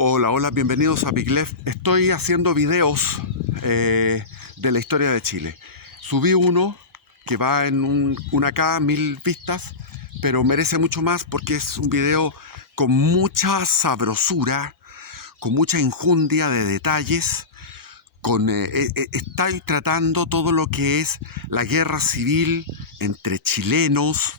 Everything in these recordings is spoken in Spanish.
Hola, hola, bienvenidos a Big Left. Estoy haciendo videos de la historia de Chile. Subí uno que va en una K, 1000 vistas, pero merece mucho más porque es un video con mucha sabrosura, con mucha enjundia de detalles. Estoy tratando todo lo que es la guerra civil entre chilenos,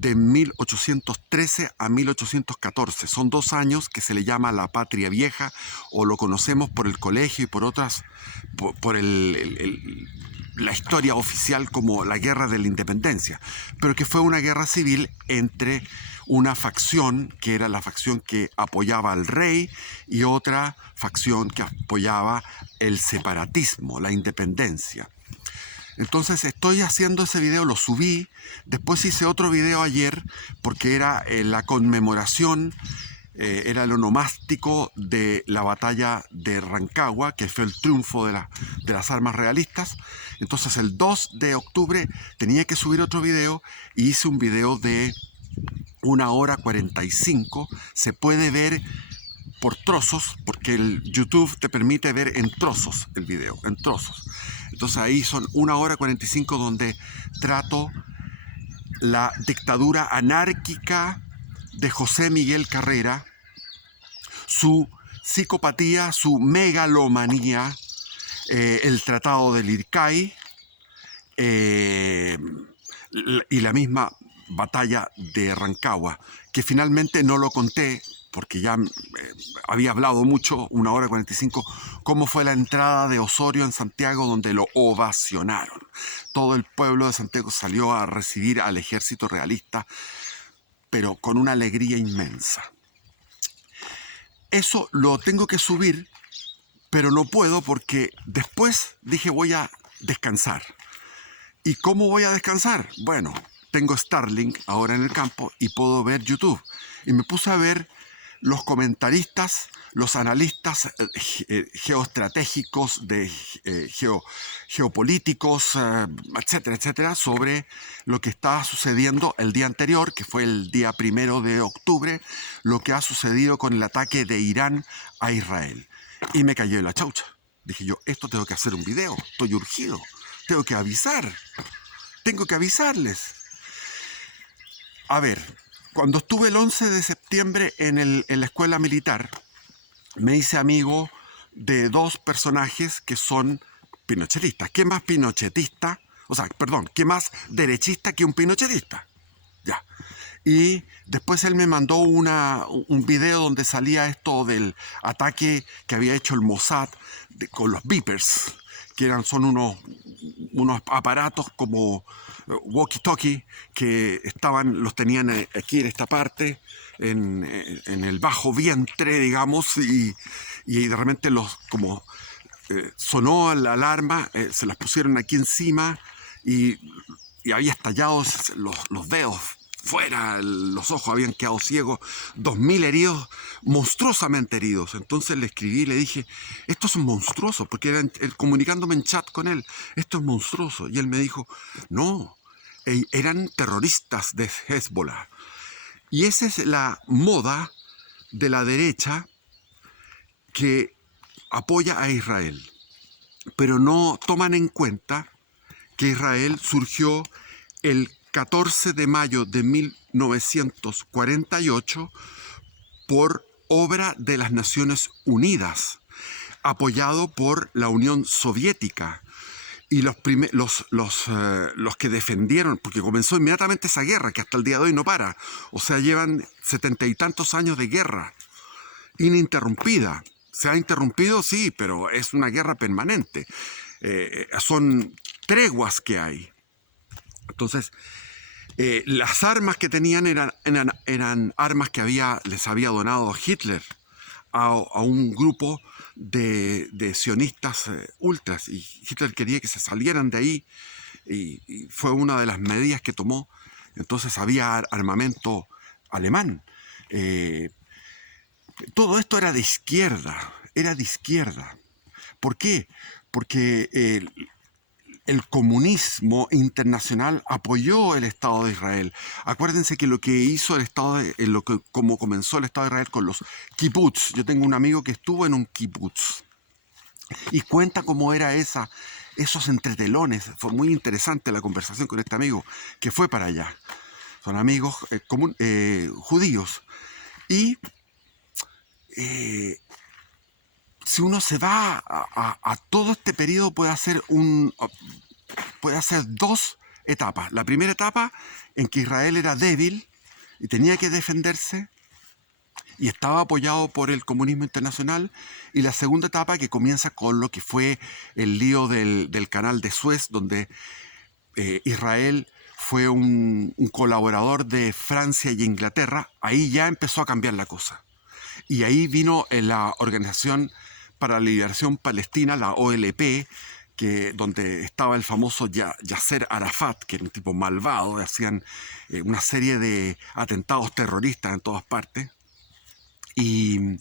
de 1813 a 1814. Son 2 años que se le llama la Patria Vieja, o lo conocemos por el colegio y por otras, por la historia oficial como la Guerra de la Independencia, pero que fue una guerra civil entre una facción, que era la facción que apoyaba al rey, y otra facción que apoyaba el separatismo, la independencia. Entonces estoy haciendo ese video, lo subí, después hice otro video ayer porque era la conmemoración, era el onomástico de la batalla de Rancagua, que fue el triunfo de las armas realistas. Entonces el 2 de octubre tenía que subir otro video y hice un video de 1 hora 45. Se puede ver por trozos, porque el YouTube te permite ver en trozos el video, en trozos. Entonces ahí son 1 hora 45 donde trato la dictadura anárquica de José Miguel Carrera, su psicopatía, su megalomanía, el tratado del Ircay, y la misma batalla de Rancagua, que finalmente no lo conté porque ya había hablado mucho, 1 hora 45, cómo fue la entrada de Osorio en Santiago, donde lo ovacionaron. Todo el pueblo de Santiago salió a recibir al ejército realista, pero con una alegría inmensa. Eso lo tengo que subir, pero no puedo porque después dije voy a descansar. ¿Y cómo voy a descansar? Bueno, tengo Starlink ahora en el campo y puedo ver YouTube. Y me puse a ver los comentaristas, los analistas geoestratégicos, geopolíticos, etcétera, etcétera, sobre lo que estaba sucediendo el día anterior, que fue el día 1 de octubre, lo que ha sucedido con el ataque de Irán a Israel. Y me cayó la chaucha. Dije yo, esto tengo que hacer un video, estoy urgido, tengo que avisar, tengo que avisarles. A ver, cuando estuve el 11 de septiembre en la escuela militar, me hice amigo de dos personajes que son pinochetistas. ¿Qué más pinochetista? O sea, perdón, ¿qué más derechista que un pinochetista? Ya. Y después él me mandó un video donde salía esto del ataque que había hecho el Mossad con los beepers, que son unos aparatos como walkie-talkie que los tenían aquí en esta parte, en el bajo vientre, digamos, y de repente sonó la alarma, se las pusieron aquí encima y, y había estallado los dedos fuera, los ojos habían quedado ciegos, 2000 heridos, monstruosamente heridos. Entonces le escribí y le dije, esto es monstruoso, porque era comunicándome en chat con él, esto es monstruoso. Y él me dijo, no, eran terroristas de Hezbollah. Y esa es la moda de la derecha que apoya a Israel, pero no toman en cuenta que Israel surgió el 14 de mayo de 1948 por obra de las Naciones Unidas, apoyado por la Unión Soviética. Y los que defendieron, porque comenzó inmediatamente esa guerra, que hasta el día de hoy no para. O sea, llevan 70 y tantos años de guerra, ininterrumpida. Se ha interrumpido, sí, pero es una guerra permanente. Son treguas que hay. Entonces, las armas que tenían eran armas que les había donado Hitler a un grupo de sionistas ultras, y Hitler quería que se salieran de ahí, y fue una de las medidas que tomó. Entonces había armamento alemán. Todo esto era de izquierda, era de izquierda. ¿Por qué? Porque el comunismo internacional apoyó el Estado de Israel. Acuérdense que lo que hizo el Estado como comenzó el Estado de Israel con los kibbutz. Yo tengo un amigo que estuvo en un kibbutz y cuenta cómo era esos entretelones. Fue muy interesante la conversación con este amigo que fue para allá. Son amigos judíos. Y si uno se va a todo este periodo, puede hacer dos etapas. La primera etapa en que Israel era débil y tenía que defenderse y estaba apoyado por el comunismo internacional, y la segunda etapa que comienza con lo que fue el lío del canal de Suez, donde Israel fue un colaborador de Francia y Inglaterra. Ahí ya empezó a cambiar la cosa. Y ahí vino la Organización para la Liberación Palestina, la OLP, donde estaba el famoso Yasser Arafat, que era un tipo malvado, hacían una serie de atentados terroristas en todas partes. Y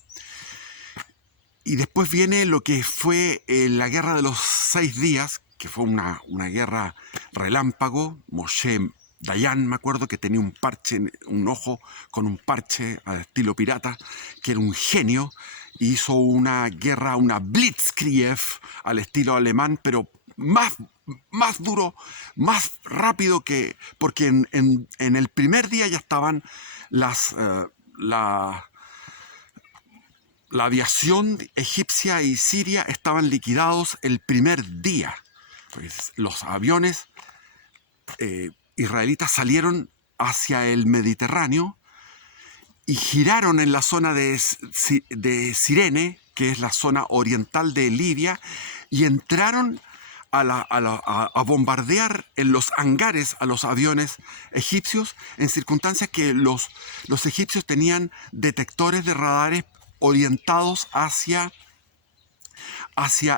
después viene lo que fue la Guerra de los 6 días, que fue una guerra relámpago. Moshe Dayan, me acuerdo, que tenía un parche, un ojo con un parche al estilo pirata, que era un genio, y hizo una guerra, una Blitzkrieg al estilo alemán, pero más duro, más rápido, porque en el primer día ya estaban la aviación egipcia y siria estaban liquidados el primer día. Pues los aviones israelitas salieron hacia el Mediterráneo y giraron en la zona de Sirene, que es la zona oriental de Libia, y entraron a bombardear en los hangares a los aviones egipcios, en circunstancias que los egipcios tenían detectores de radares orientados hacia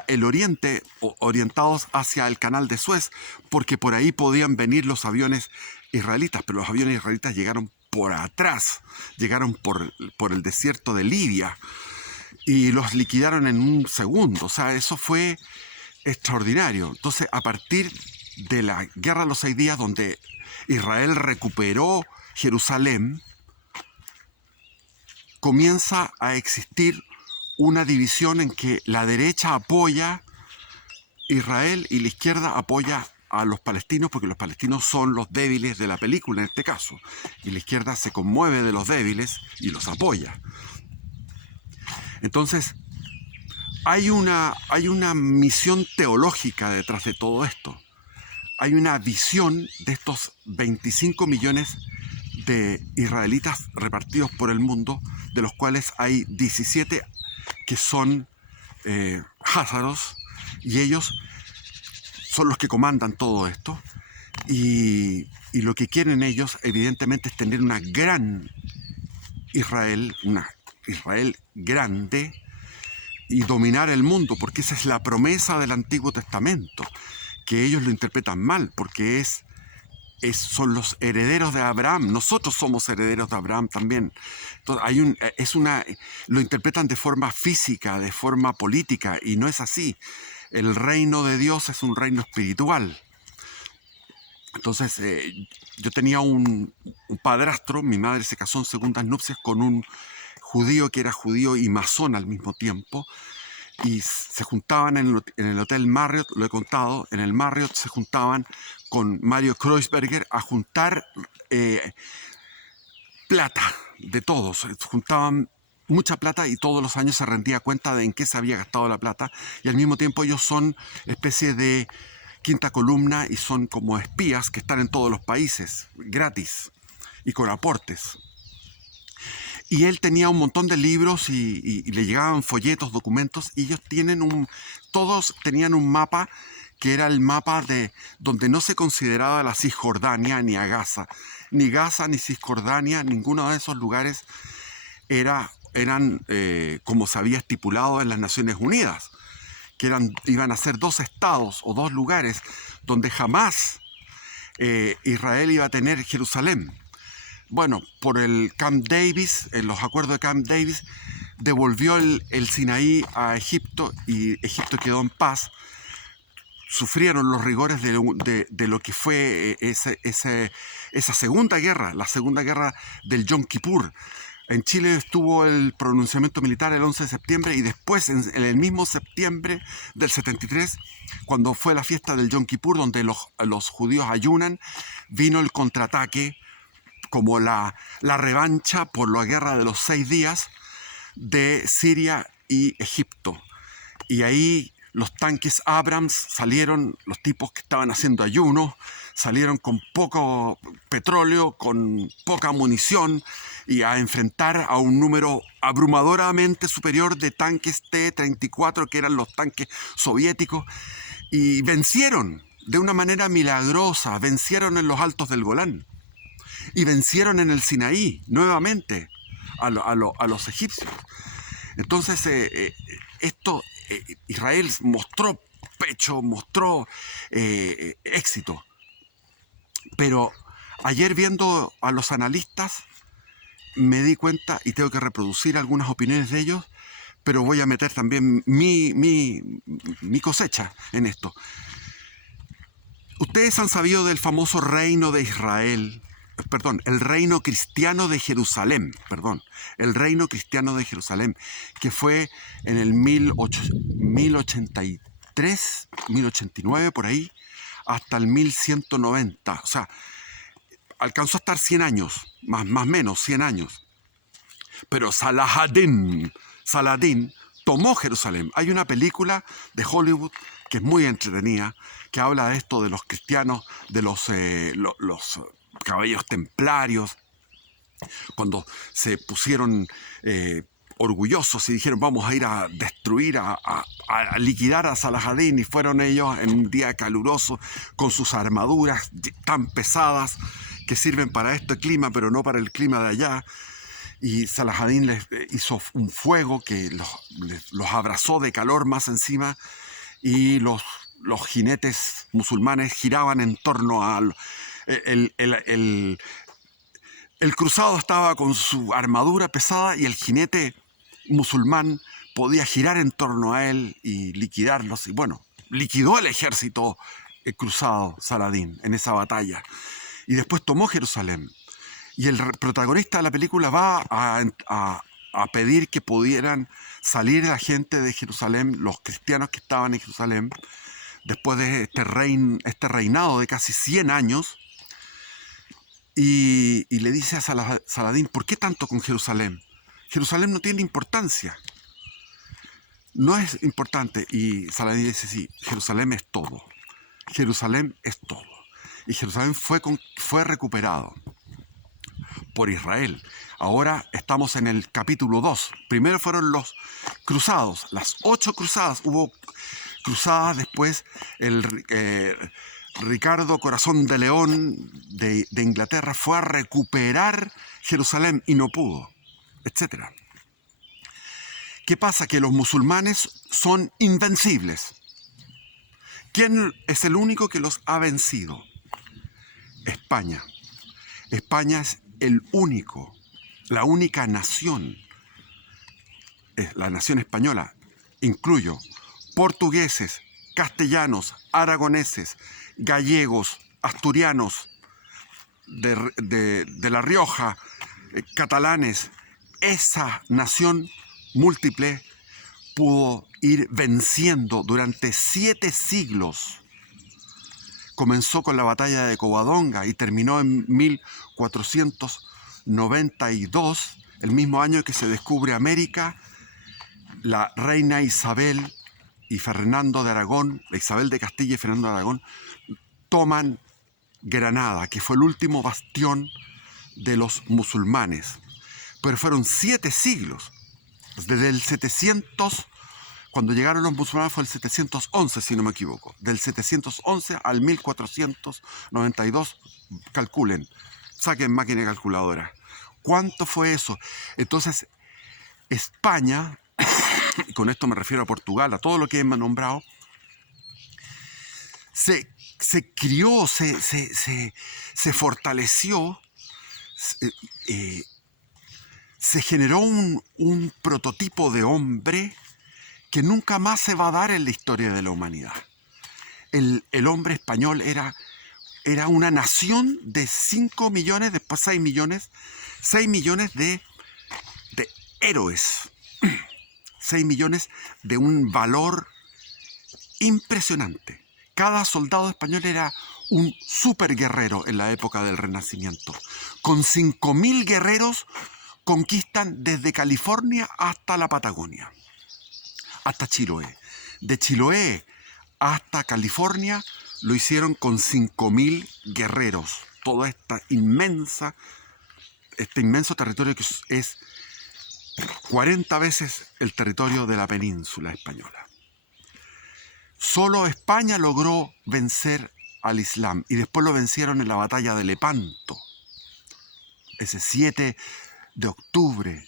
el oriente, orientados hacia el canal de Suez, porque por ahí podían venir los aviones israelitas, pero los aviones israelitas llegaron por atrás, llegaron por el desierto de Libia y los liquidaron en un segundo. O sea, eso fue extraordinario. Entonces, a partir de la Guerra de los 6 días, donde Israel recuperó Jerusalén, comienza a existir una división en que la derecha apoya a Israel y la izquierda apoya a los palestinos, porque los palestinos son los débiles de la película en este caso, y la izquierda se conmueve de los débiles y los apoya. Entonces, hay una misión teológica detrás de todo esto. Hay una visión de estos 25 millones de israelitas repartidos por el mundo, de los cuales hay 17 que son házaros, y ellos son los que comandan todo esto. Y lo que quieren ellos, evidentemente, es tener una gran Israel, una Israel grande, y dominar el mundo, porque esa es la promesa del Antiguo Testamento, que ellos lo interpretan mal, porque son los herederos de Abraham. Nosotros somos herederos de Abraham también. Entonces, lo interpretan de forma física, de forma política, y no es así. El reino de Dios es un reino espiritual. Entonces, yo tenía un padrastro. Mi madre se casó en segundas nupcias con un judío que era judío y masón al mismo tiempo, y se juntaban en el Hotel Marriott, lo he contado. En el Marriott se juntaban con Mario Kreuzberger a juntar plata de todos. Juntaban mucha plata y todos los años se rendía cuenta de en qué se había gastado la plata, y al mismo tiempo ellos son especie de quinta columna y son como espías que están en todos los países, gratis y con aportes. Y él tenía un montón de libros y le llegaban folletos, documentos, y ellos todos tenían un mapa que era el mapa de donde no se consideraba la Cisjordania ni a Gaza. Ni Gaza ni Cisjordania, ninguno de esos lugares eran como se había estipulado en las Naciones Unidas, que iban a ser 2 estados o 2 lugares donde jamás Israel iba a tener Jerusalén. Bueno, por el Camp Davis, en los acuerdos de Camp Davis, devolvió el Sinaí a Egipto y Egipto quedó en paz. sufrieron los rigores de lo que fue esa segunda guerra, la segunda guerra del Yom Kippur. En Chile estuvo el pronunciamiento militar el 11 de septiembre y después, en el mismo septiembre del 73, cuando fue la fiesta del Yom Kippur, donde los judíos ayunan, vino el contraataque como la revancha por la guerra de los 6 días de Siria y Egipto. Y ahí los tanques Abrams salieron, los tipos que estaban haciendo ayuno, salieron con poco petróleo, con poca munición, y a enfrentar a un número abrumadoramente superior de tanques T-34, que eran los tanques soviéticos, y vencieron de una manera milagrosa, vencieron en los altos del Golán, y vencieron en el Sinaí, nuevamente, a los egipcios. Entonces, Israel mostró pecho, mostró éxito. Pero ayer, viendo a los analistas, me di cuenta, y tengo que reproducir algunas opiniones de ellos, pero voy a meter también mi cosecha en esto. Ustedes han sabido del famoso reino de Israel, el reino cristiano de Jerusalén, el reino cristiano de Jerusalén, que fue en el 1083, 1089, por ahí, hasta el 1190. O sea, alcanzó a estar 100 años, más o menos 100 años. Pero Saladín tomó Jerusalén. Hay una película de Hollywood que es muy entretenida, que habla de esto de los cristianos, de los caballeros templarios, cuando se pusieron orgullosos y dijeron vamos a ir a destruir, a liquidar a Saladín, y fueron ellos en un día caluroso con sus armaduras tan pesadas que sirven para este clima pero no para el clima de allá, y Saladín les hizo un fuego que los abrazó de calor más encima, y los jinetes musulmanes giraban en torno al... El cruzado estaba con su armadura pesada y el jinete musulmán podía girar en torno a él y liquidarlos. Y bueno, liquidó el ejército cruzado Saladín en esa batalla. Y después tomó Jerusalén. Y el protagonista de la película va a pedir que pudieran salir la gente de Jerusalén, los cristianos que estaban en Jerusalén, después de este reinado de casi 100 años. Y le dice a Saladín, ¿por qué tanto con Jerusalén? Jerusalén no tiene importancia. No es importante. Y Saladín dice, sí, Jerusalén es todo. Jerusalén es todo. Y Jerusalén fue recuperado por Israel. Ahora estamos en el capítulo 2. Primero fueron los cruzados, las 8 cruzadas. Hubo cruzadas después. Ricardo Corazón de León de Inglaterra fue a recuperar Jerusalén y no pudo, etc. ¿Qué pasa? Que los musulmanes son invencibles. ¿Quién es el único que los ha vencido? España. España es la única nación, es la nación española, incluyo portugueses, castellanos, aragoneses, gallegos, asturianos, de La Rioja, catalanes. Esa nación múltiple pudo ir venciendo durante 7 siglos. Comenzó con la batalla de Covadonga y terminó en 1492, el mismo año que se descubre América. La reina Isabel y Fernando de Aragón, la Isabel de Castilla y Fernando de Aragón, toman Granada, que fue el último bastión de los musulmanes. Pero fueron 7 siglos, desde el 700, cuando llegaron los musulmanes fue el 711, si no me equivoco. Del 711 al 1492, calculen, saquen máquina calculadora. ¿Cuánto fue eso? Entonces, España, y con esto me refiero a Portugal, a todo lo que he nombrado, se crió, se fortaleció, se generó un prototipo de hombre que nunca más se va a dar en la historia de la humanidad. el hombre español era una nación de 5 millones, después 6 millones de héroes, 6 millones de un valor impresionante. Cada soldado español era un superguerrero en la época del Renacimiento. Con 5.000 guerreros conquistan desde California hasta la Patagonia, hasta Chiloé. De Chiloé hasta California lo hicieron con 5.000 guerreros. Todo este inmenso territorio que es 40 veces el territorio de la península española. Solo España logró vencer al Islam y después lo vencieron en la batalla de Lepanto, ese 7 de octubre,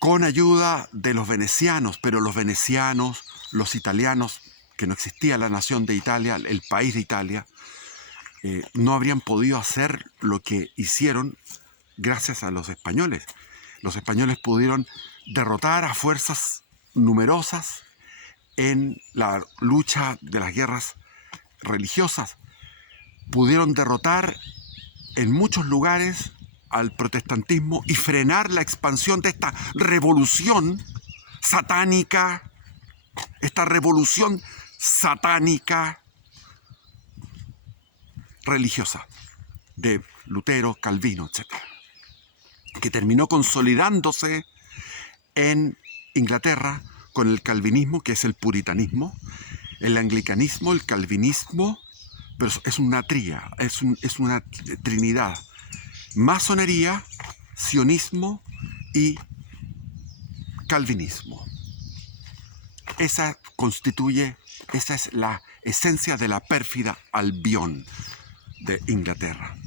con ayuda de los venecianos, pero los venecianos, los italianos, que no existía la nación de Italia, el país de Italia, no habrían podido hacer lo que hicieron gracias a los españoles. Los españoles pudieron derrotar a fuerzas numerosas en la lucha de las guerras religiosas. Pudieron derrotar en muchos lugares al protestantismo y frenar la expansión de esta revolución satánica, religiosa de Lutero, Calvino, etc., que terminó consolidándose en Inglaterra con el calvinismo, que es el puritanismo, el anglicanismo, el calvinismo, pero es una tría, es una trinidad: masonería, sionismo y calvinismo. Esa es la esencia de la pérfida Albión de Inglaterra.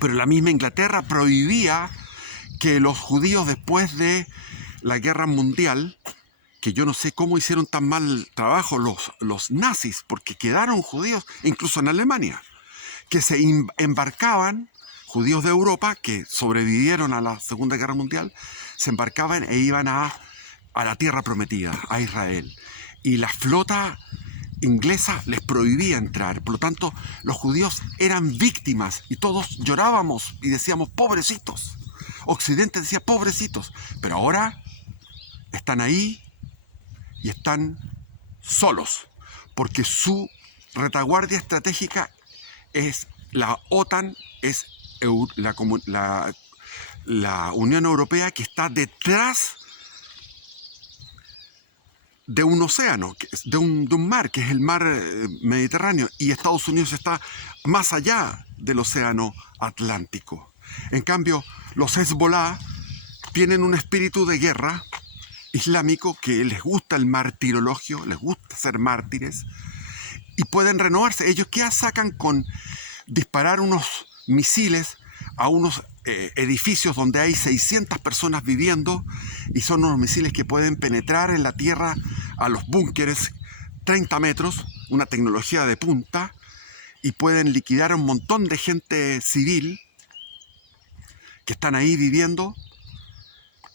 Pero la misma Inglaterra prohibía que los judíos, después de la guerra mundial, que yo no sé cómo hicieron tan mal trabajo los nazis, porque quedaron judíos, incluso en Alemania, que se embarcaban, judíos de Europa que sobrevivieron a la Segunda Guerra Mundial, se embarcaban e iban a la tierra prometida, a Israel. Y la flota inglesa les prohibía entrar. Por lo tanto, los judíos eran víctimas y todos llorábamos y decíamos, pobrecitos. Occidente decía, pobrecitos. Pero ahora están ahí y están solos, porque su retaguardia estratégica es la OTAN, es la Unión Europea, que está detrás de un océano, de un mar, que es el mar Mediterráneo, y Estados Unidos está más allá del océano Atlántico. En cambio, los Hezbollah tienen un espíritu de guerra islámico, que les gusta el martirologio, les gusta ser mártires, y pueden renovarse. Ellos, ¿qué sacan con disparar unos misiles a unos edificios donde hay 600 personas viviendo, y son unos misiles que pueden penetrar en la tierra a los búnkeres 30 metros, una tecnología de punta, y pueden liquidar a un montón de gente civil que están ahí viviendo,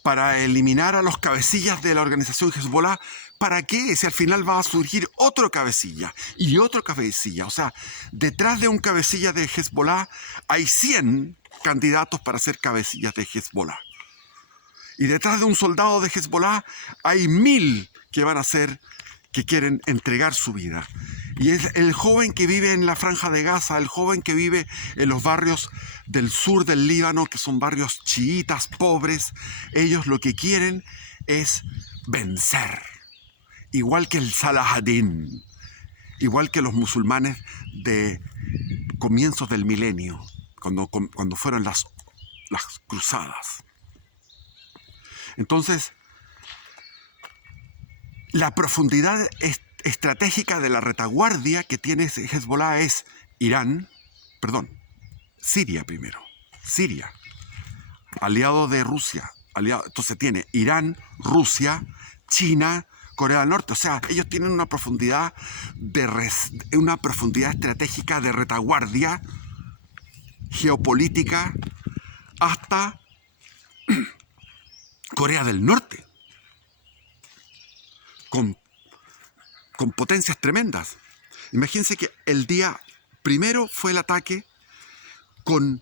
para eliminar a los cabecillas de la organización Hezbollah? ¿Para qué? Si al final va a surgir otro cabecilla y otro cabecilla. O sea, detrás de un cabecilla de Hezbollah hay 100 candidatos para ser cabecillas de Hezbollah. Y detrás de un soldado de Hezbollah hay 1000 que van a ser, que quieren entregar su vida. Y es el joven que vive en la Franja de Gaza, el joven que vive en los barrios del sur del Líbano, que son barrios chiitas, pobres. Ellos lo que quieren es vencer. Igual que el Salahadín, igual que los musulmanes de comienzos del milenio, cuando fueron las cruzadas. Entonces, la profundidad estratégica de la retaguardia que tiene Hezbollah es Siria primero. Siria, aliado de Rusia. Entonces tiene Irán, Rusia, China, Corea del Norte. O sea, ellos tienen una profundidad estratégica de retaguardia geopolítica hasta Corea del Norte, con potencias tremendas. Imagínense que el día primero fue el ataque con,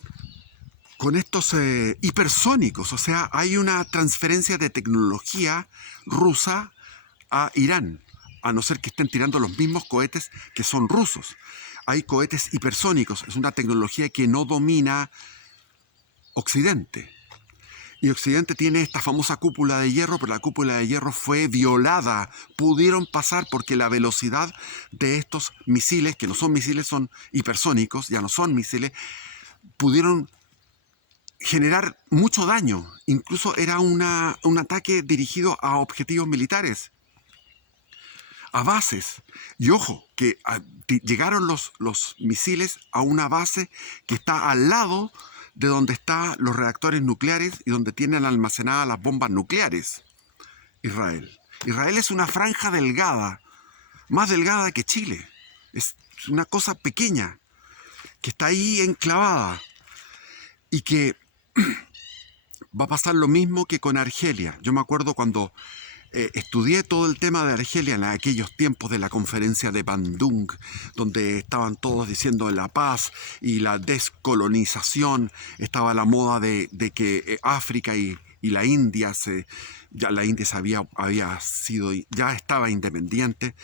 con estos hipersónicos, o sea, hay una transferencia de tecnología rusa a Irán, a no ser que estén tirando los mismos cohetes que son rusos. Hay cohetes hipersónicos, es una tecnología que no domina Occidente. Y Occidente tiene esta famosa cúpula de hierro, pero la cúpula de hierro fue violada. Pudieron pasar porque la velocidad de estos misiles, que no son misiles, son hipersónicos, ya no son misiles, pudieron generar mucho daño. Incluso era un ataque dirigido a objetivos militares, a bases. Y ojo, que llegaron los misiles a una base que está al lado de donde están los reactores nucleares y donde tienen almacenadas las bombas nucleares. Israel. Israel es una franja delgada, más delgada que Chile. Es una cosa pequeña, que está ahí enclavada y que va a pasar lo mismo que con Argelia. Yo me acuerdo cuando estudié todo el tema de Argelia en aquellos tiempos de la conferencia de Bandung, donde estaban todos diciendo la paz y la descolonización, estaba la moda de que África y la India la India ya estaba independiente,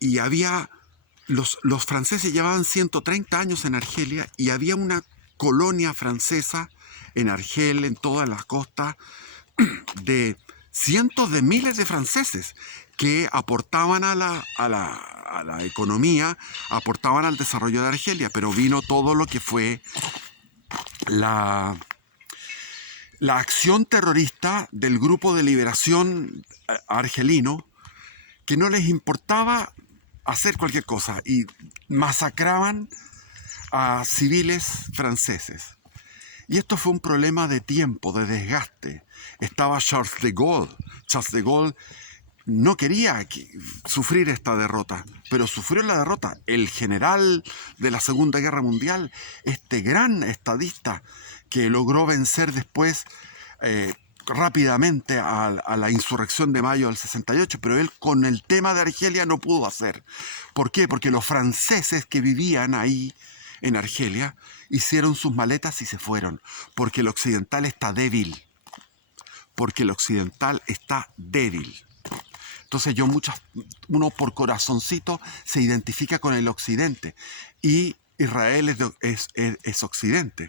y había los franceses llevaban 130 años en Argelia y había una colonia francesa en Argel, en todas las costas, de cientos de miles de franceses que aportaban a la economía, aportaban al desarrollo de Argelia, pero vino todo lo que fue la acción terrorista del Grupo de Liberación Argelino, que no les importaba hacer cualquier cosa y masacraban a civiles franceses. Y esto fue un problema de tiempo, de desgaste. Estaba Charles de Gaulle. Charles de Gaulle no quería sufrir esta derrota, pero sufrió la derrota. El general de la Segunda Guerra Mundial, este gran estadista que logró vencer después rápidamente a la insurrección de mayo del 68, pero él con el tema de Argelia no pudo hacer. ¿Por qué? Porque los franceses que vivían ahí en Argelia hicieron sus maletas y se fueron, porque el occidental está débil. Porque el occidental está débil. Entonces uno por corazoncito se identifica con el occidente. Y Israel es occidente.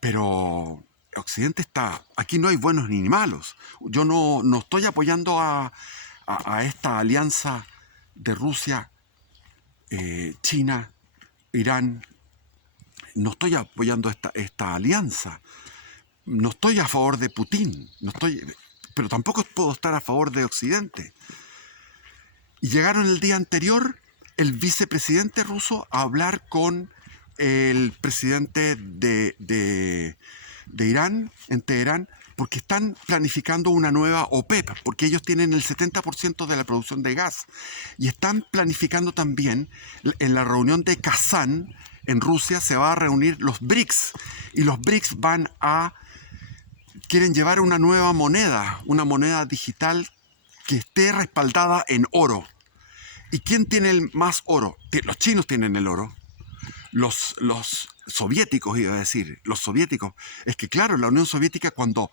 Pero occidente está... Aquí no hay buenos ni malos. Yo no estoy apoyando a esta alianza de Rusia, China, Irán. No estoy apoyando esta alianza. No estoy a favor de Putin, pero tampoco puedo estar a favor de Occidente. Y llegaron el día anterior el vicepresidente ruso a hablar con el presidente de Irán, en Teherán, porque están planificando una nueva OPEP, porque ellos tienen el 70% de la producción de gas. Y están planificando también, en la reunión de Kazán, en Rusia, se va a reunir los BRICS. Y los BRICS quieren llevar una nueva moneda, una moneda digital que esté respaldada en oro. ¿Y quién tiene más oro? Los chinos tienen el oro. Los soviéticos, iba a decir, los soviéticos. Es que claro, la Unión Soviética cuando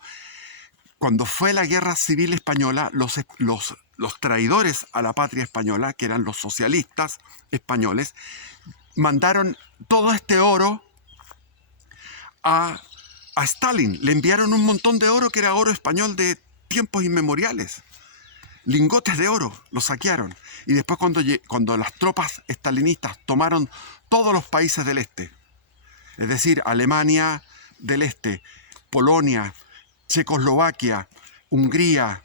fue la guerra civil española, los traidores a la patria española, que eran los socialistas españoles, mandaron todo este oro a Stalin. Le enviaron un montón de oro que era oro español de tiempos inmemoriales. Lingotes de oro, los saquearon. Y después cuando las tropas estalinistas tomaron todos los países del este, es decir, Alemania del Este, Polonia, Checoslovaquia, Hungría,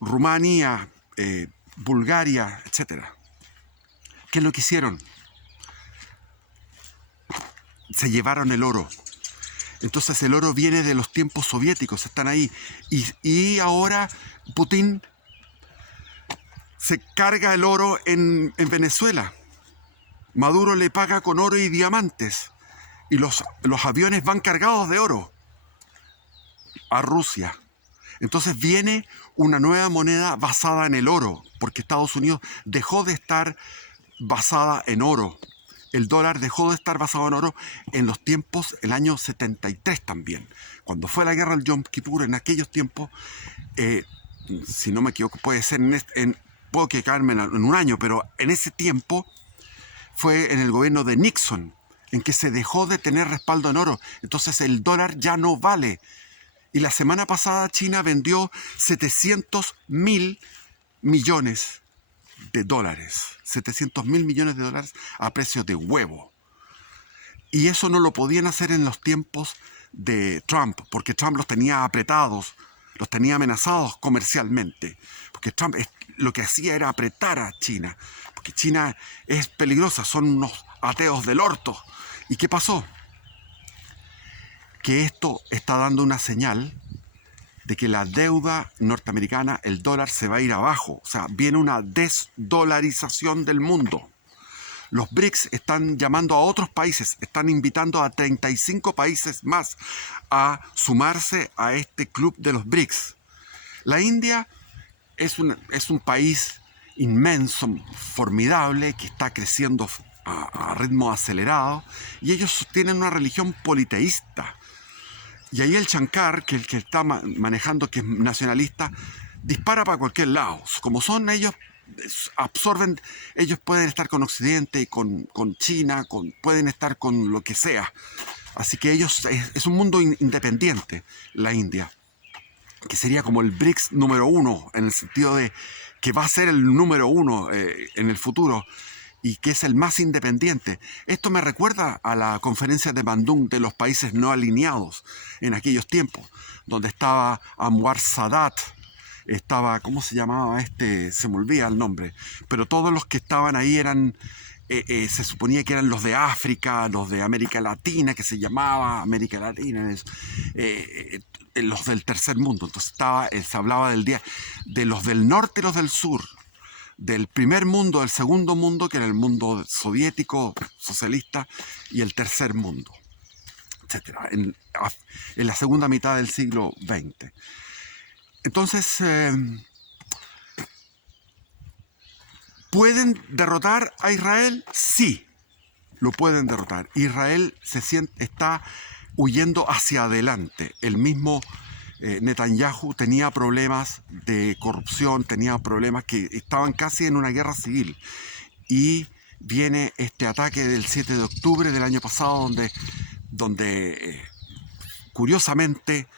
Rumanía, Bulgaria, etc. ¿Qué es lo que hicieron? Se llevaron el oro. Entonces el oro viene de los tiempos soviéticos, están ahí. Y ahora Putin se carga el oro en Venezuela. Maduro le paga con oro y diamantes. Y los aviones van cargados de oro a Rusia. Entonces viene una nueva moneda basada en el oro, porque Estados Unidos dejó de estar basada en oro. El dólar dejó de estar basado en oro en los tiempos, el año 73 también. Cuando fue la guerra del Yom Kippur, en aquellos tiempos, si no me equivoco, puede ser puedo equivocarme en un año, pero en ese tiempo fue en el gobierno de Nixon, en que se dejó de tener respaldo en oro. Entonces el dólar ya no vale. Y la semana pasada China vendió 700.000 millones de dólares. 700.000 millones de dólares a precio de huevo. Y eso no lo podían hacer en los tiempos de Trump, porque Trump los tenía apretados, los tenía amenazados comercialmente. Porque Trump lo que hacía era apretar a China. Porque China es peligrosa, son unos ateos del orto. ¿Y qué pasó? Que esto está dando una señal de que la deuda norteamericana, el dólar, se va a ir abajo. O sea, viene una desdolarización del mundo. Los BRICS están llamando a otros países, están invitando a 35 países más a sumarse a este club de los BRICS. La India es un país inmenso, formidable, que está creciendo a ritmo acelerado, y ellos tienen una religión politeísta. Y ahí el Shankar, que el que está manejando, que es nacionalista, dispara para cualquier lado. Como son ellos, absorben, ellos pueden estar con Occidente, con China, pueden estar con lo que sea. Así que ellos, es un mundo independiente, la India, que sería como el BRICS número 1, en el sentido de que va a ser el número 1 en el futuro, y que es el más independiente. Esto me recuerda a la conferencia de Bandung de los países no alineados en aquellos tiempos, donde estaba Anwar Sadat, estaba, ¿cómo se llamaba este? Se me olvida el nombre, pero todos los que estaban ahí eran, se suponía que eran los de África, los de América Latina, que se llamaba América Latina, los del tercer mundo. Entonces se hablaba de los del norte y los del sur, del primer mundo, del segundo mundo, que era el mundo soviético, socialista, y el tercer mundo, etcétera, en la segunda mitad del siglo XX. Entonces, ¿pueden derrotar a Israel? Sí, lo pueden derrotar. Israel está huyendo hacia adelante. El mismo Netanyahu tenía problemas de corrupción, tenía problemas que estaban casi en una guerra civil. Y viene este ataque del 7 de octubre del año pasado, donde curiosamente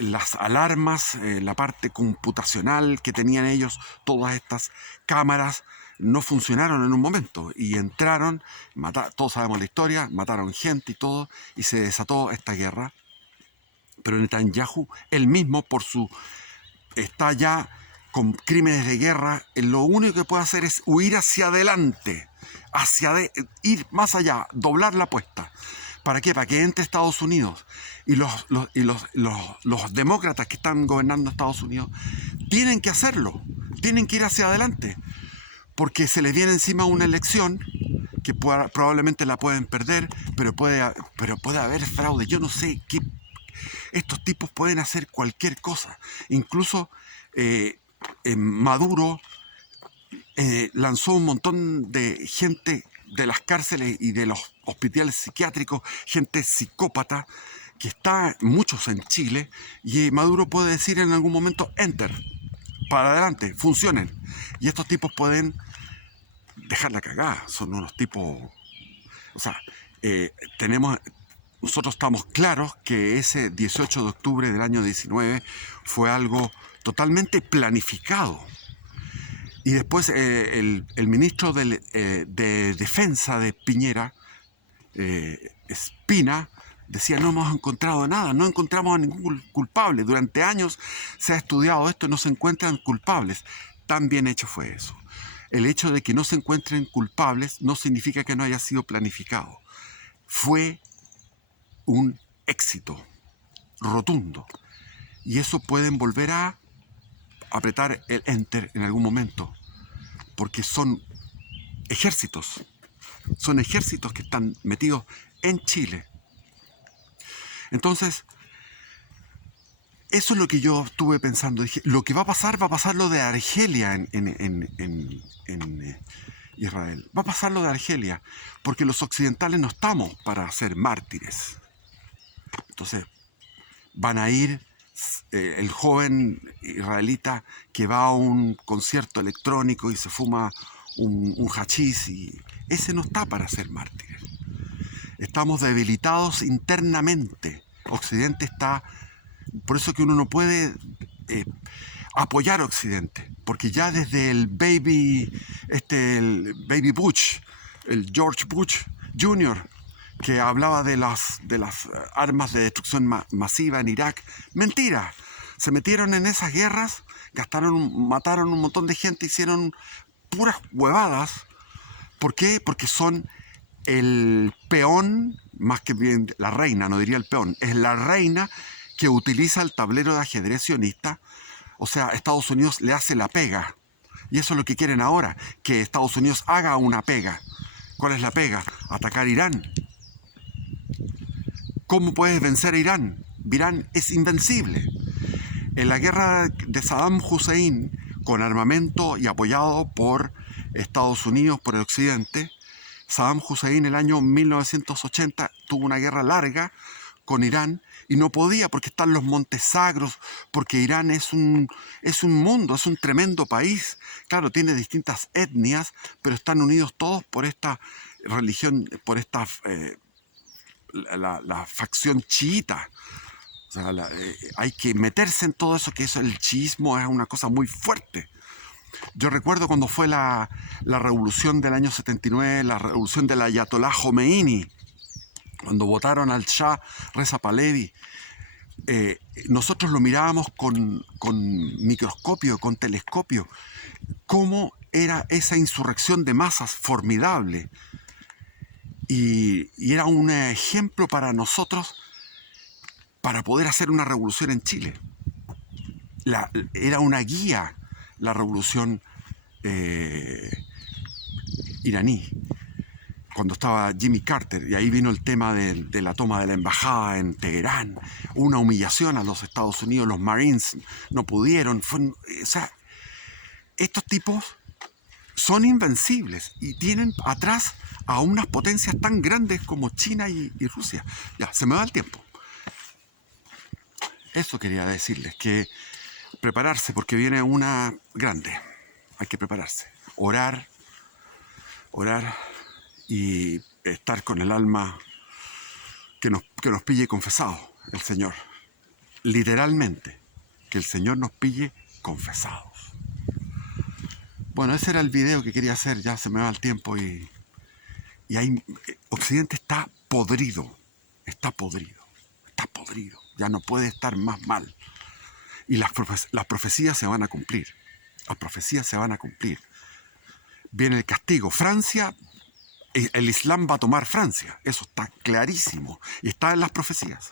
las alarmas, la parte computacional que tenían ellos, todas estas cámaras, no funcionaron en un momento y entraron, todos sabemos la historia, mataron gente y todo, y se desató esta guerra. Pero Netanyahu, él mismo, está ya con crímenes de guerra, lo único que puede hacer es huir hacia adelante, ir más allá, doblar la apuesta. ¿Para qué? Para que entre Estados Unidos. Y los demócratas que están gobernando Estados Unidos tienen que hacerlo, tienen que ir hacia adelante, porque se les viene encima una elección que probablemente la pueden perder, pero puede haber fraude. Yo no sé qué. Estos tipos pueden hacer cualquier cosa. Incluso Maduro lanzó un montón de gente de las cárceles y de los hospitales psiquiátricos, gente psicópata, que está muchos en Chile, y Maduro puede decir en algún momento, enter, para adelante, funcionen. Y estos tipos pueden dejar la cagada. Son unos tipos... O sea, nosotros estamos claros que ese 18 de octubre del año 19 fue algo totalmente planificado. Y después el ministro de Defensa de Piñera, Espina, decía: no hemos encontrado nada, no encontramos a ningún culpable. Durante años se ha estudiado esto y no se encuentran culpables. Tan bien hecho fue eso. El hecho de que no se encuentren culpables no significa que no haya sido planificado. Fue un éxito rotundo. Y eso pueden volver a apretar el enter en algún momento, porque son ejércitos que están metidos en Chile. Entonces, eso es lo que yo estuve pensando. Dije, lo que va a pasar lo de Argelia Israel. Va a pasar lo de Argelia, porque los occidentales no estamos para ser mártires. Entonces, van a ir el joven israelita que va a un concierto electrónico y se fuma un hachís, y ese no está para ser mártires. Estamos debilitados internamente. Occidente está... Por eso que uno no puede apoyar a Occidente, porque ya desde el baby Bush, el George Bush Jr., que hablaba de las armas de destrucción masiva en Irak, mentira. Se metieron en esas guerras, mataron un montón de gente, hicieron puras huevadas. ¿Por qué? Porque son el peón, más que bien la reina, no diría el peón, es la reina que utiliza el tablero de ajedrez sionista. O sea, Estados Unidos le hace la pega. Y eso es lo que quieren ahora, que Estados Unidos haga una pega. ¿Cuál es la pega? Atacar Irán. ¿Cómo puedes vencer a Irán? Irán es invencible. En la guerra de Saddam Hussein, con armamento y apoyado por Estados Unidos, por el Occidente, Saddam Hussein en el año 1980 tuvo una guerra larga con Irán y no podía porque están los Montes Sagros, porque Irán es un mundo, es un tremendo país. Claro, tiene distintas etnias, pero están unidos todos por esta religión, por esta la facción chiita. O sea, hay que meterse en todo eso, que eso, el chiismo es una cosa muy fuerte. Yo recuerdo cuando fue la revolución del año 79, la revolución del Ayatollah Khomeini, cuando votaron al Shah Reza Pahlavi. Nosotros lo mirábamos con microscopio, con telescopio, cómo era esa insurrección de masas formidable. Y era un ejemplo para nosotros para poder hacer una revolución en Chile. Era una guía la revolución iraní, cuando estaba Jimmy Carter, y ahí vino el tema de la toma de la embajada en Teherán, una humillación a los Estados Unidos, los Marines no pudieron. O sea, estos tipos son invencibles y tienen atrás a unas potencias tan grandes como China y Rusia. Ya, se me va el tiempo. Eso quería decirles, que prepararse porque viene una grande. Hay que prepararse. Orar y estar con el alma que nos pille confesado el Señor. Literalmente, que el Señor nos pille confesados. Bueno, ese era el video que quería hacer, ya se me va el tiempo y ahí Occidente está podrido, ya no puede estar más mal. Y las profecías se van a cumplir, Viene el castigo. Francia, el Islam va a tomar Francia, eso está clarísimo, y está en las profecías.